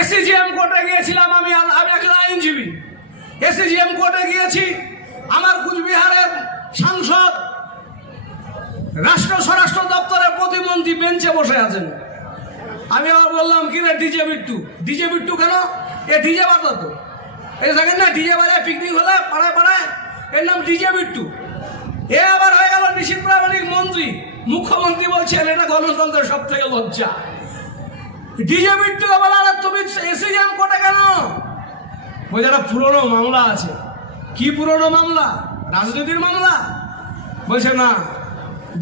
ACGM কোর্টে গিয়েছিলাম, আমি একজন আইনজীবী। এসিজিএম কোর্টে গিয়েছি, আমার কুচবিহারের সাংসদ রাষ্ট্র স্বরাষ্ট্র দপ্তরের প্রতিমন্ত্রী বেঞ্চে বসে আছেন। আমি আবার বললাম, কি রে ডিজে বিট্টু? ডিজে বিট্টু কেন? এ ডিজে বাজাতো, এই দেখেন না ডিজে বাজায় পিকনিক হলে পাড়ায় পাড়ায়, এর নাম ডিজে বিট্টু। এ আবার হয়ে গেল নিশীথ প্রামাণিক মন্ত্রী, মুখ্যমন্ত্রী বলছেন এটা গণতন্ত্রের সব থেকে লজ্জা। ডিজে বিট্টুকে বলা, তুমি এসিজিএম কোর্টে কেন? ওই যারা পুরনো মামলা আছে। কি পুরনো মামলা? রাজনীতির মামলা? বলছে না,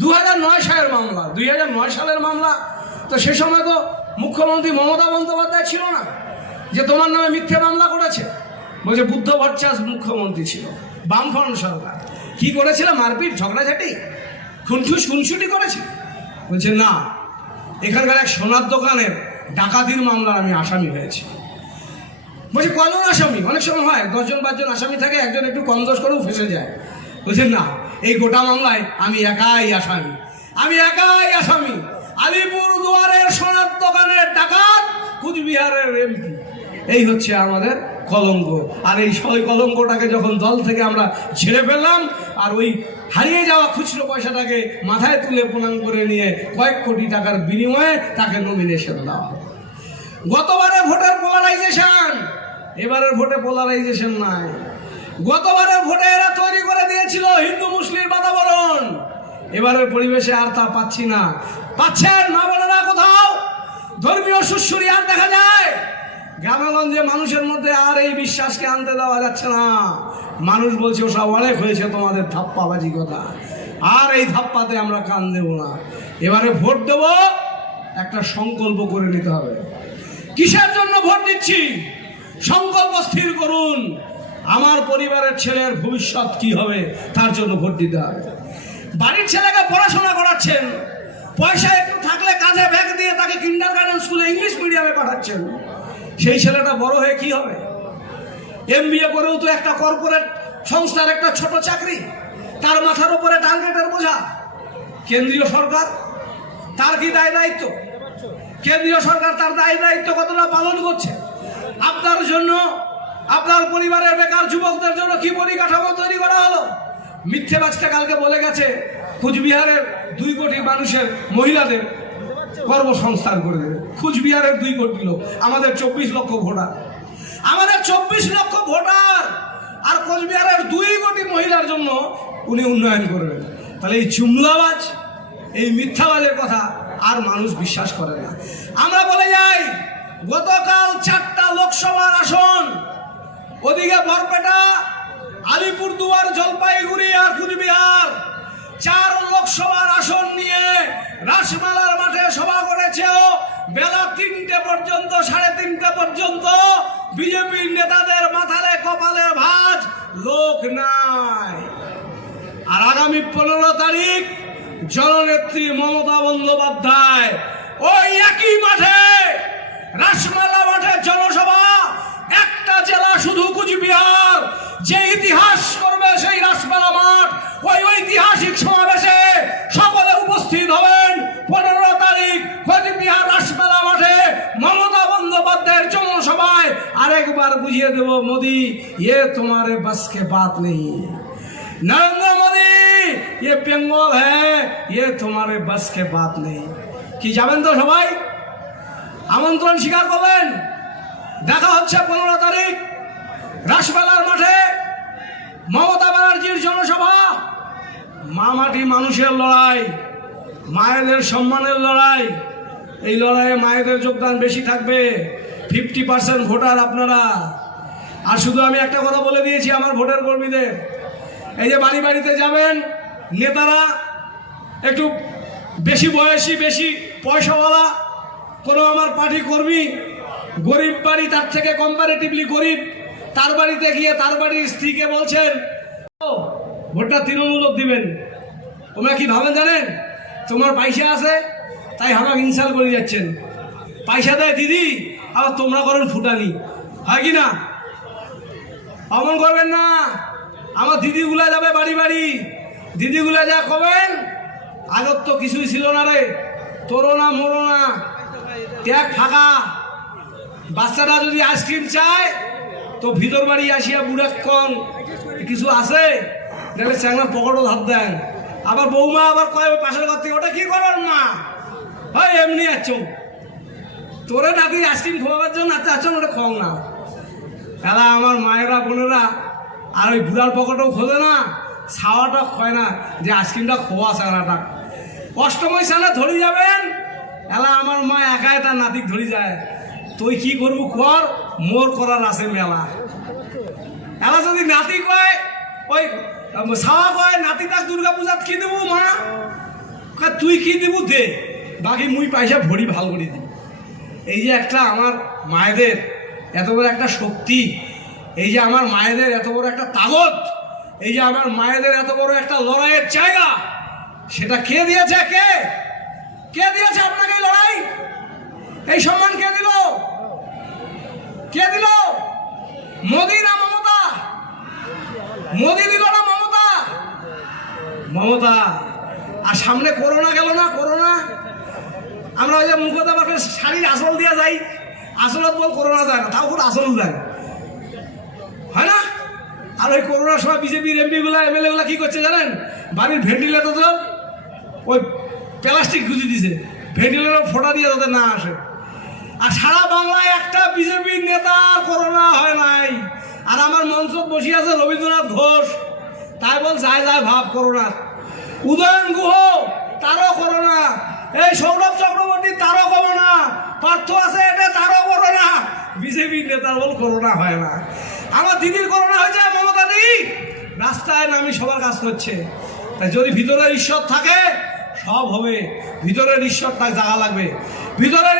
2009 সালের মামলা। 2009 সালের মামলা তো সে সময় তো মুখ্যমন্ত্রী মমতা বন্দ্যোপাধ্যায় ছিল না যে তোমার নামে মিথ্যে মামলা করেছে। বলছে বুদ্ধ ভট্টাচার্য মুখ্যমন্ত্রী ছিল, বামফ্রন্ট সরকার। কি করেছিল? মারপিট, ঝগড়াঝাটি, খুনসুটি করেছে। বলছে না, এখানকার এক সোনার দোকানের ডাকাতির মামলার আমি আসামি হয়েছি। বলছে কজন আসামি? অনেক সময় হয় 10 জন 5 জন আসামি থাকে, একজন একটু কম দোষ করেও ফেসে যায়। বলছেন না, এই গোটা মামলায় আমি একাই আসামি, আমি একাই আসামি। আলিপুর দুয়ারের সোনার দোকানের ডাকাত, কুচবিহারের এমপি। এই হচ্ছে আমাদের কলঙ্ক। আর এই সই কলঙ্কটাকে যখন দল থেকে আমরা ঝেড়ে ফেললাম, আর ওই হারিয়ে যাওয়া খুচরো পয়সাটাকে মাথায় তুলে প্রণাম করে নিয়ে কয়েক কোটি টাকার বিনিময়ে তাকে নমিনেশন দেওয়া হবে। গতবারে ভোটের পোলারাইজেশন, এবারের ভোটে পোলারাইজেশন নাই। গতবারে ভোটে এরা তৈরি করে দিয়েছিল হিন্দু মুসলিম বাতাবরণ, এবারের পরিবেশে আর তা পাচ্ছি না। পাচ্ছেন না বোনেরা? কোথাও ধর্মীয় সুশ্রী আর দেখা যায়? গ্রামেগঞ্জে মানুষের মধ্যে আর এই বিশ্বাসকে আনতে দেওয়া যাচ্ছে না। মানুষ বলছে ওসব অনেক হয়েছে তোমাদের ধাপ্পাবাজি কথা, আর এই ধাপ্পাতে আমরা কান দেব না। এবারে ভোট দেব, একটা সংকল্প করে নিতে হবে। কিসের জন্য ভোট দিচ্ছি? সংকল্প স্থির করুন। আমার পরিবারের ছেলের ভবিষ্যৎ কি হবে, তার জন্য ভোট দিতে হবে। বাড়ির ছেলেকে পড়াশোনা করাচ্ছেন, পয়সা একটু থাকলে কাঁধে ব্যাগ দিয়ে তাকে কিন্ডারগার্টেন স্কুলে ইংলিশ মিডিয়ামে পাঠাচ্ছেন। সেই ছেলেটা বড় হয়ে কি হবে? এমবিএ করেও তো একটা কর্পোরেট সংস্থার একটা ছোট চাকরি, তার মাথার উপরে টার্গেটের বোঝা। কেন্দ্রীয় সরকার তার কি দায় দায়িত্ব? কেন্দ্রীয় সরকার তার দায় দায়িত্ব কতটা পালন করছে? আপনার জন্য, আপনার পরিবারের বেকার যুবকদের জন্য কি পরিকাঠামো তৈরি করা হলো? মিথ্যে বাচ্চা কালকে বলে গেছে কুচবিহারের 2 কোটি মানুষের মহিলাদের কর্মসংস্থান করে দেবে। কুচবিহারের 2 কোটি লোক, আমাদের 24 লক্ষ ভোটার, আমাদের 24 লক্ষ ভোটার, আর কুচবিহারের 2 কোটি মহিলার জন্য উনি উন্নয়ন করবেন। তাহলে এই জুমলাবাজ, এই মিথ্যাবাজের কথা আর মানুষ বিশ্বাস করে না। আমরা বলে যাই, গতকাল 4টা লোকসভার আসন, ওদিকে বরপেটা, আলিপুরদুয়ার, জলপাইগুড়ি আর কুচবিহার, 4 লোকসভার আসন নিয়ে রাসমেলার মাঠে সভা করেছে। বেলা 3টে পর্যন্ত, 3:30 পর্যন্ত বিজেপির নেতাদের মাথায় কপালে ভাঁজ, লোক নাই। আর আগামী 15 তারিখ জননেত্রী মমতা বন্দ্যোপাধ্যায় ওই একই মাঠে, রাসমেলা মাঠে জনসভা। একটা জেলা শুধু কুচবিহার, যে ইতিহাস করবে সেই রাসমেলা মাঠ। ওই ঐতিহাসিক সমাবেশে সকলে উপস্থিত হবেন 15 তারিখ কুচবিহার রাসমেলা মাঠে মমতা বন্দ্যোপাধ্যায়ের জনসভায়। আরেকবার বুঝিয়ে দেব, মোদি ये तुम्हारे बस के बात नहीं, नरेंद्र मोदी ये बेंगल है, ये तुम्हारे बस के बात नहीं। কি যাবেন তো সবাই? আমন্ত্রণ স্বীকার করবেন? দেখা হচ্ছে 15 তারিখ রাসমেলার মাঠে, মমতা ব্যানার্জির জনসভা। মা মাটি মানুষের লড়াই, মায়েদের সম্মানের লড়াই। এই লড়াইয়ে মায়েদের যোগদান বেশি থাকবে। 50% ভোটার আপনারা। আর শুধু আমি একটা কথা বলে দিয়েছি আমার ভোটার কর্মীদের, এই যে বাড়ি বাড়িতে যাবেন, নেতারা একটু বেশি বয়সী, বেশি পয়সাওয়ালা কোনো আমার পার্টি কর্মী, গরিব বাড়ি, তার থেকে কম্পারেটিভলি গরিব, তার বাড়িতে গিয়ে তার বাড়ির স্ত্রীকে বলছেন ভোটটা তৃণমূলক দিবেন। তোমরা কি ভাবেন জানেন? তোমার পয়সা আছে তাই আমাকে ইনসাল করে যাচ্ছেন। পয়সা দেয় দিদি, আবার তোমরা করেন ফুটানি, হয় কি না? অমন করবেন না। আমার দিদিগুলা যাবে বাড়ি বাড়ি, দিদিগুলা যা কবেন, আগত তো কিছুই ছিল না রে, তোরো না মরো না, ট্যাগ ফাঁকা, বাচ্চাটা যদি আইসক্রিম চায় তো ভিতর বাড়ি আসিয়া বুড়াক্ষণ কিছু আছে দেখলে চ্যাংড়ার পকেটও হাত দেন। আবার বৌমা আবার কয় পাশের ঘর থেকে ওটা কি করার মা, হয় এমনি আছো তোরে নাতি আইসক্রিম খাওয়াবার জন্য নাতে আছো ওটা খাও না। এরা আমার মায়েরা বোনেরা আর ওই বুড়ার পকেটও খোঁজে না, ছাওয়াটা খয় না যে আইসক্রিমটা খোয়া চানাটা অষ্টমী সালে ধরে যাবেন। এলা আমার মা একাই তার নাতিক ধরে যায়, তুই কি করবো কর, মোর করার আছে মেলা। এলা যদি নাতি কয় ওই ছাওয়া কয় নাতি তাক দুর্গা পূজাত কি দেবো মা, তুই কি দেবো দে, বাকি মুই পয়সা ভরি ভাল করে দিব। এই যে একটা আমার মায়েদের এত বড় একটা শক্তি, এই যে আমার মায়েদের এত বড় একটা তাগত, এই যে আমার মায়েদের এত বড় একটা লড়াইয়ের জায়গা, সেটা কে দিয়েছে? কে দিয়েছে আপনাকে এই লড়াই? এই সম্মান কে দিল? কে দিল? মোদি না মমতা? মোদি দিল না মমতা? মমতা। আর সামনে করোনা গেল না, করোনা আমরা ওই যে মুখতা বাপের শাড়ির আসল দিয়ে যাই, আসলত বল করোনা যায় না, তাও খুব আসল যায় হয় না। আর ওই করোনার সময় বিজেপির এমপি গুলা এমএলএ গুলা কি করছে জানেন? বাড়ির ভেন্টিলেটর তো ওই প্লাস্টিক গুঁজে দিছে, ভেন্টিলেটর ফোটা দিয়ে যাতে না আসে। আর সারা বাংলায় একটা বিজেপির নেতার করোনা হয় নাই। আর আমার মঞ্চ বসে আছে রবীন্দ্রনাথ ঘোষ, তাই বল যায় ভাব করোনা। উদয়ন গুহ তারও করোনা, এই সৌরভ চক্রবর্তী তারও করোনা, পার্থ আছে এটা তারও করোনা, বিজেপির নেতার বল করোনা হয় না। আমার দিদির করোনা হয়েছে, মমতা দি রাস্তায় নামি সবার কাজ করছে। তাই যদি ভিতরে ঈশ্বর থাকে সব হবে, ভিতরের ঈশ্বরটা জাগা লাগবে, ভিতরের